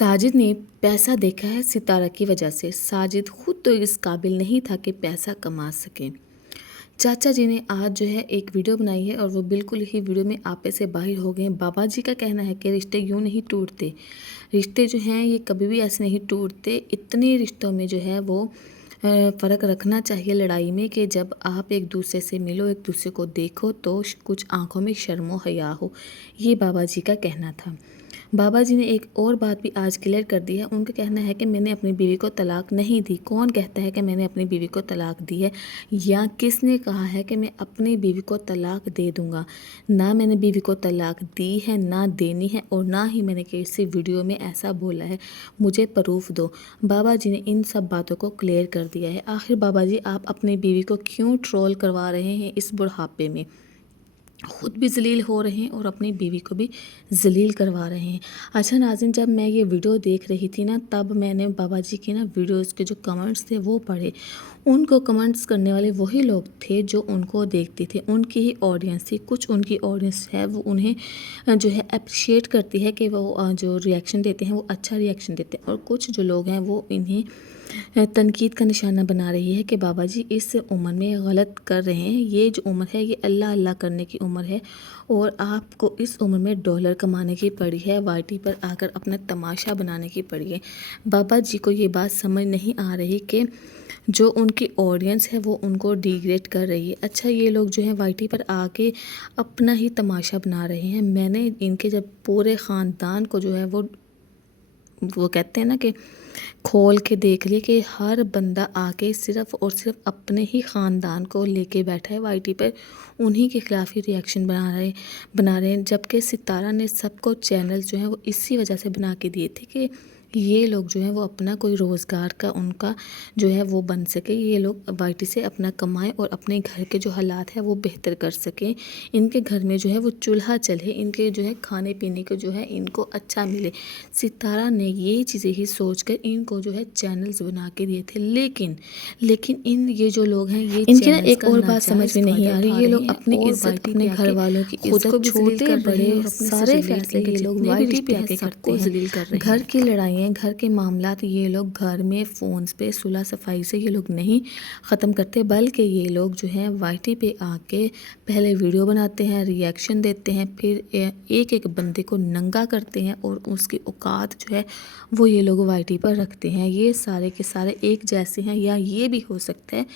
साजिद ने पैसा देखा है सितारा की वजह से। साजिद खुद तो इस काबिल नहीं था कि पैसा कमा सके। चाचा जी ने आज जो है एक वीडियो बनाई है और वो बिल्कुल ही वीडियो में आपे से बाहर हो गए हैं। बाबा जी का कहना है कि रिश्ते यूँ नहीं टूटते, रिश्ते जो हैं ये कभी भी ऐसे नहीं टूटते। इतने रिश्तों में जो है वो फ़र्क रखना चाहिए लड़ाई में कि जब आप एक दूसरे से मिलो, एक दूसरे को देखो तो कुछ आंखों में शर्म व हया हो। ये बाबा जी का कहना था। बाबा जी ने एक और बात भी आज क्लियर कर दी है। उनका कहना है कि मैंने अपनी बीवी को तलाक नहीं दी। कौन कहता है कि मैंने अपनी बीवी को तलाक दी है, या किसने कहा है कि मैं अपनी बीवी को तलाक दे दूंगा? ना मैंने बीवी को तलाक दी है, ना देनी है, और ना ही मैंने किसी वीडियो में ऐसा बोला है। मुझे प्रूफ दो। बाबा जी ने इन सब बातों को क्लियर कर दिया है। आखिर बाबा जी आप अपनी बीवी को क्यों ट्रोल करवा रहे हैं इस बुढ़ापे में? खुद भी ज़लील हो रहे हैं और अपनी बीवी को भी ज़लील करवा रहे हैं। अच्छा नाज़रीन, जब मैं ये वीडियो देख रही थी ना, तब मैंने बाबा जी की ना वीडियोज़ के जो कमेंट्स थे वो पढ़े। उनको कमेंट्स करने वाले वही लोग थे जो उनको देखते थे, उनकी ही ऑडियंस थी। कुछ उनकी ऑडियंस है वो उन्हें जो है अप्रिशिएट करती है कि वो जो रिएक्शन देते हैं वो अच्छा रिएक्शन देते हैं, और कुछ जो लोग हैं वो इन्हें तनकीद का निशाना बना रही है कि बाबा जी इस उम्र में गलत कर रहे हैं। ये जो उम्र है ये अल्लाह अल्लाह करने की उम्र है, और आपको इस उम्र में डॉलर कमाने की पड़ी है, वाईटी पर आकर अपना तमाशा बनाने की पड़ी है। बाबा जी को ये बात समझ नहीं आ रही कि जो उनकी ऑडियंस है वो उनको डिग्रेड कर रही है। अच्छा, ये लोग जो हैं वाईटी पर आके अपना ही तमाशा बना रहे हैं। मैंने इनके जब पूरे ख़ानदान को जो है वो कहते हैं ना कि खोल के देख लिए कि हर बंदा आके सिर्फ़ और सिर्फ अपने ही ख़ानदान को लेके बैठा है वाईटी पर, उन्हीं के ख़िलाफ़ ही रिएक्शन बना रहे हैं। जबकि सितारा ने सबको चैनल जो हैं वो इसी वजह से बना के दिए थे कि ये लोग जो हैं वो अपना कोई रोज़गार का उनका जो है वो बन सके, ये लोग वाईटी से अपना कमाएं और अपने घर के जो हालात हैं वो बेहतर कर सकें, इनके घर में जो है वो चूल्हा चले, इनके जो है खाने पीने को जो है इनको अच्छा मिले। सितारा ने ये चीज़ें ही सोचकर इनको जो है चैनल्स बना के दिए थे। लेकिन इन ये जो लोग हैं ये इनकी ना एक और बात समझ में नहीं आ रही। ये लोग अपनी इज्जत, अपने घर वालों की इज्जत, छोटे बड़े सारे फैसले ये लोग वाईटी पे आके करते हैं। घर की लड़ाइयाँ, घर के मामलात ये लोग घर में फ़ोन्स पे सुलह सफाई से ये लोग नहीं ख़त्म करते, बल्कि ये लोग जो हैं वाईटी पे आके पहले वीडियो बनाते हैं, रिएक्शन देते हैं, फिर एक एक बंदे को नंगा करते हैं और उसकी औकात जो है वो ये लोग वाईटी पर रखते हैं। ये सारे के सारे एक जैसे हैं, या ये भी हो सकता है।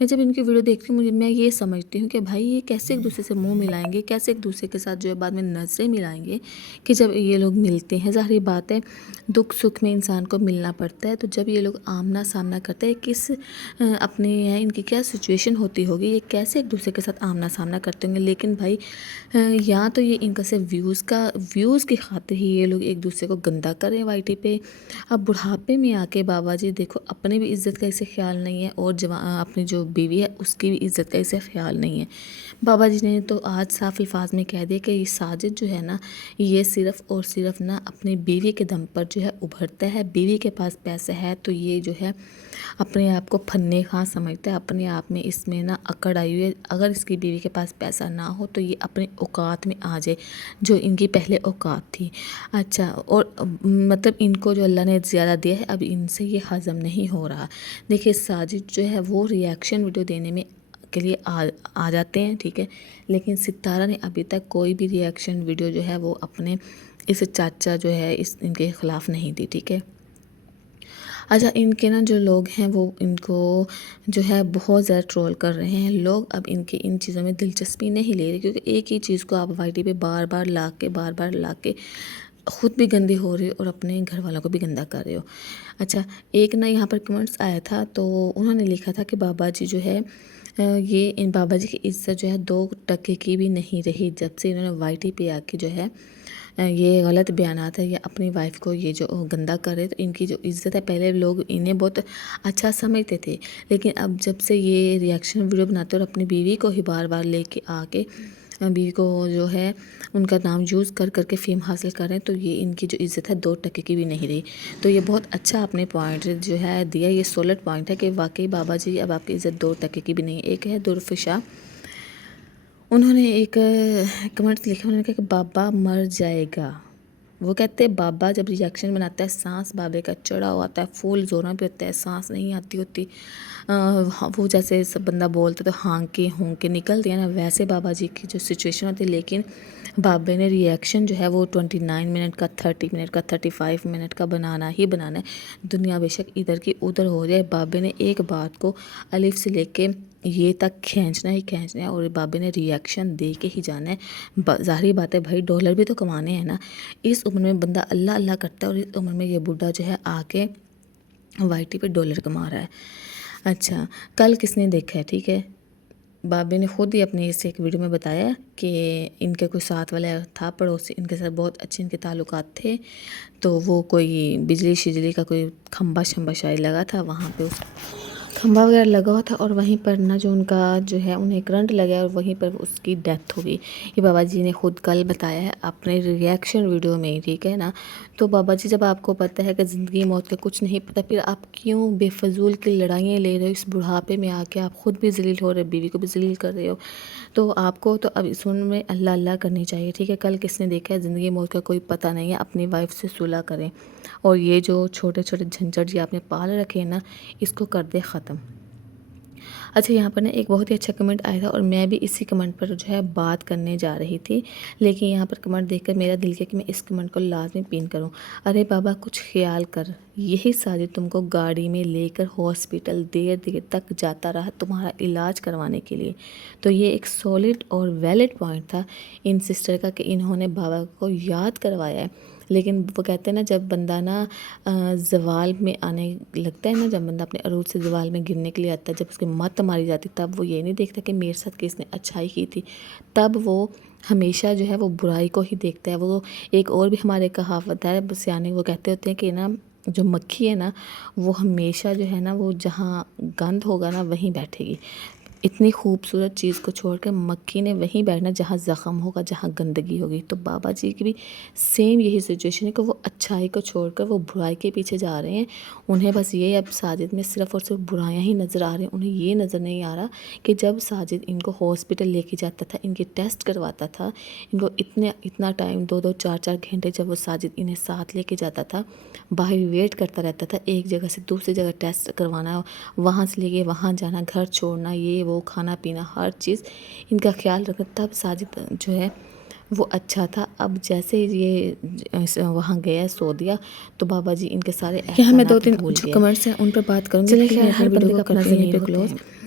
मैं जब इनकी वीडियो देखती हूँ मैं ये समझती हूँ कि भाई ये कैसे एक दूसरे से मुँह मिलाएंगे, कैसे एक दूसरे के साथ जो है बाद में नज़रें मिलाएंगे कि जब ये लोग मिलते हैं। ज़ाहिर बात है दुख सुख में इंसान को मिलना पड़ता है, तो जब ये लोग आमना सामना करते हैं किस अपने इनकी क्या सिचुएशन होती होगी, ये कैसे एक दूसरे के साथ आमना सामना करते होंगे। लेकिन भाई या तो ये इनका सिर्फ व्यूज़ की खातिर ही ये लोग एक दूसरे को गंदा करें वाईटी पे। अब बुढ़ापे में आके बाबा जी देखो अपनी भी इज़्ज़त का इसे ख्याल नहीं है, और अपनी जो बीवी है उसकी भी इज़्ज़त का इसे ख्याल नहीं है। बाबा जी ने तो आज साफ अल्फाज में कह दिया कि ये साजिद जो है ना ये सिर्फ़ और सिर्फ ना अपनी बीवी के दम पर जो है उभरता है। बीवी के पास पैसा है तो ये जो है अपने आप को फन्ने खां समझता है, अपने आप में इसमें ना अकड़ आई हुई है। अगर इसकी बीवी के पास पैसा ना हो तो ये अपने औकात में आ जाए जो इनकी पहले औकात थी। अच्छा, और मतलब इनको जो अल्लाह ने ज़्यादा दिया है अब इनसे ये हज़म नहीं हो रहा। देखिए साजिद जो है वो रिएक्शन वीडियो देने में के लिए आ जाते हैं, ठीक है, लेकिन सितारा ने अभी तक कोई भी रिएक्शन वीडियो जो है वो अपने इस चाचा जो है इनके ख़िलाफ़ नहीं दी, ठीक है। अच्छा, इनके ना जो लोग हैं वो इनको जो है बहुत ज़्यादा ट्रोल कर रहे हैं लोग। अब इनकी इन चीज़ों में दिलचस्पी नहीं ले रही, क्योंकि एक ही चीज़ को आप वाईटी पे बार बार ला के ख़ुद भी गंदी हो रही हो और अपने घर वालों को भी गंदा कर रहे हो। अच्छा, एक ना यहाँ पर कमेंट्स आया था तो उन्होंने लिखा था कि बाबा जी जो है ये इन बाबा जी की इज़्ज़त जो है 2% की भी नहीं रही जब से इन्होंने वाईटी पे आके जो है ये गलत बयानात है या अपनी वाइफ को ये जो गंदा कर रहे, तो इनकी जो इज़्ज़त है पहले लोग इन्हें बहुत अच्छा समझते थे, लेकिन अब जब से ये रिएक्शन वीडियो बनाते और अपनी बीवी को ही बार बार लेके आके बीवी को जो है उनका नाम यूज़ करके फेम हासिल कर रहे हैं, तो ये इनकी जो इज़्ज़त है 2% की भी नहीं रही। तो ये बहुत अच्छा आपने पॉइंट जो है दिया, ये सॉलिड पॉइंट है कि वाकई बाबा जी अब आपकी इज़्ज़त 2% की भी नहीं है। एक है दुर्फिशा, उन्होंने एक कमेंट लिखा, उन्होंने कहा कि बाबा मर जाएगा, وہ کہتے ہیں بابا جب ریئیکشن بناتا ہے سانس بابے کا چڑھا ہوا ہوتا ہے، فول زوراں پہ ہوتا ہے، سانس نہیں آتی ہوتی، وہ جیسے سب بندہ بولتا تو ہانکے ہونکے نکلتی ہیں نا، ویسے بابا جی کی جو سچویشن ہوتی ہے۔ لیکن بابے نے ریئیکشن جو ہے وہ 29 منٹ کا، 30 منٹ کا، 35 منٹ کا بنانا ہی بنانا ہے۔ دنیا بے شک ادھر کی ادھر ہو جائے، بابے نے ایک بات کو الف سے لے کے یہ تک کھینچنا ہی کھینچنا ہے، اور بابے نے ریئیکشن دے کے ہی جانا ہے۔ ظاہری بات ہے بھائی، ڈالر بھی تو کمانے ہیں نا۔ اس عمر میں بندہ اللہ اللہ کرتا ہے، اور اس عمر میں یہ بڈھا جو ہے آ کے وائی ٹی پہ ڈالر کما رہا ہے۔ اچھا، کل کس نے دیکھا ہے؟ ٹھیک ہے، بابے نے خود ہی اپنے اس ایک ویڈیو میں بتایا کہ ان کے کوئی ساتھ والا تھا پڑوسی، ان کے ساتھ بہت اچھے ان کے تعلقات تھے، تو وہ کوئی بجلی شجلی کا کوئی کھمبا شمبا شاید لگا تھا، وہاں پہ اس کھمبا وغیرہ لگا ہوا تھا، اور وہیں پر نا جو ان کا جو ہے انہیں کرنٹ لگا، اور وہیں پر اس کی ڈیتھ ہو گئی۔ یہ بابا جی نے خود کل بتایا ہے اپنے ریئیکشن ویڈیو میں، ٹھیک ہے نا۔ تو بابا جی جب آپ کو پتہ ہے کہ زندگی موت کا کچھ نہیں پتہ، پھر آپ کیوں بے فضول کی لڑائیاں لے رہے ہو؟ اس بڑھاپے میں آ کے آپ خود بھی ذلیل ہو رہے، بیوی کو بھی ذلیل کر رہے ہو، تو آپ کو تو اب اس عمر میں اللہ اللہ کرنی چاہیے، ٹھیک ہے۔ کل کس نے دیکھا ہے؟ زندگی موت کا کوئی پتہ نہیں ہے، اپنی وائف سے صلح کریں، اور یہ جو چھوٹے چھوٹے جھنجھٹ جی آپ نے پال رکھے ہیں نا، اس کو کر دے ختم۔ اچھا، یہاں پر نا ایک بہت ہی اچھا کمنٹ آیا تھا، اور میں بھی اسی کمنٹ پر جو ہے بات کرنے جا رہی تھی، لیکن یہاں پر کمنٹ دیکھ کر میرا دل کیا کہ میں اس کمنٹ کو لازمی پن کروں۔ ارے بابا کچھ خیال کر، یہی ساجد تم کو گاڑی میں لے کر ہاسپٹل دیر دیر تک جاتا رہا تمہارا علاج کروانے کے لیے، تو یہ ایک سالڈ اور ویلڈ پوائنٹ تھا ان سسٹر کا کہ انہوں نے بابا کو یاد کروایا ہے۔ لیکن وہ کہتے ہیں نا، جب بندہ نا زوال میں آنے لگتا ہے نا، جب بندہ اپنے عروج سے زوال میں گرنے کے لیے آتا ہے، جب اس کی مت ماری جاتی، تب وہ یہ نہیں دیکھتا کہ میرے ساتھ کس نے اچھائی کی تھی، تب وہ ہمیشہ جو ہے وہ برائی کو ہی دیکھتا ہے۔ وہ ایک اور بھی ہمارے کہاوت ہے سیانے، وہ کہتے ہوتے ہیں کہ نا جو مکھی ہے نا، وہ ہمیشہ جو ہے نا وہ جہاں گند ہوگا نا وہیں بیٹھے گی۔ اتنی خوبصورت چیز کو چھوڑ کر مکھی نے وہیں بیٹھنا جہاں زخم ہوگا، جہاں گندگی ہوگی۔ تو بابا جی کی بھی سیم یہی سچویشن ہے کہ وہ اچھائی کو چھوڑ کر وہ برائی کے پیچھے جا رہے ہیں۔ انہیں بس یہ اب ساجد میں صرف اور صرف برائیاں ہی نظر آ رہی ہیں، انہیں یہ نظر نہیں آ رہا کہ جب ساجد ان کو ہاسپٹل لے کے جاتا تھا، ان کی ٹیسٹ کرواتا تھا، ان کو اتنا ٹائم 2 4 گھنٹے جب وہ ساجد انہیں ساتھ لے کے جاتا تھا، باہر ویٹ کرتا رہتا تھا، ایک جگہ سے دوسری جگہ ٹیسٹ کروانا، وہاں سے لے کے وہاں جانا، گھر چھوڑنا، یہ وہ کھانا پینا ہر چیز ان کا خیال رکھنا، تب ساجد جو ہے وہ اچھا تھا۔ اب جیسے یہ وہاں گیا سعودیہ، تو بابا جی ان کے سارے یہاں میں 2-3 جو کمنٹس ہیں ان پر بات کروں گی، پھر ہر بندے کا اپنا ضمیر ہوتا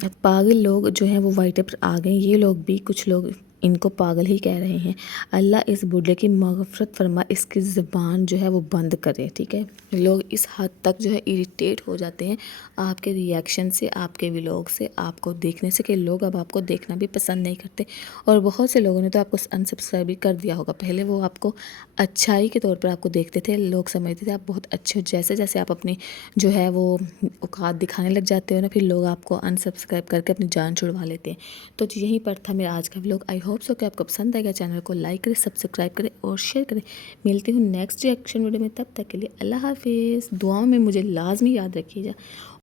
ہے۔ پاگل لوگ جو ہیں وہ وائٹ پر آ گئے، یہ لوگ بھی کچھ لوگ ان کو پاگل ہی کہہ رہے ہیں۔ اللہ اس بڈھے کی مغفرت فرما، اس کی زبان جو ہے وہ بند کرے، ٹھیک ہے۔ لوگ اس حد تک جو ہے اریٹیٹ ہو جاتے ہیں آپ کے ریئیکشن سے، آپ کے ولاگ سے، آپ کو دیکھنے سے، کہ لوگ اب آپ کو دیکھنا بھی پسند نہیں کرتے، اور بہت سے لوگوں نے تو آپ کو انسبسکرائب بھی کر دیا ہوگا۔ پہلے وہ آپ کو اچھائی کے طور پر آپ کو دیکھتے تھے، لوگ سمجھتے تھے آپ بہت اچھے ہو، جیسے جیسے آپ اپنی جو ہے وہ اوقات دکھانے لگ جاتے ہو نا، پھر لوگ آپ کو انسبسکرائب کر کے اپنی جان چھڑوا لیتے ہیں۔ تو یہیں پر تھا میرا آج کا ولاگ، آئی ہوپ سو کہ آپ کو پسند آئے گا۔ چینل کو لائک کریں، سبسکرائب کریں اور شیئر کریں۔ ملتی ہوں نیکسٹ ریئیکشن ویڈیو میں، تب تک کے لیے اللہ حافظ۔ دعاؤں میں مجھے لازمی یاد رکھیے گا۔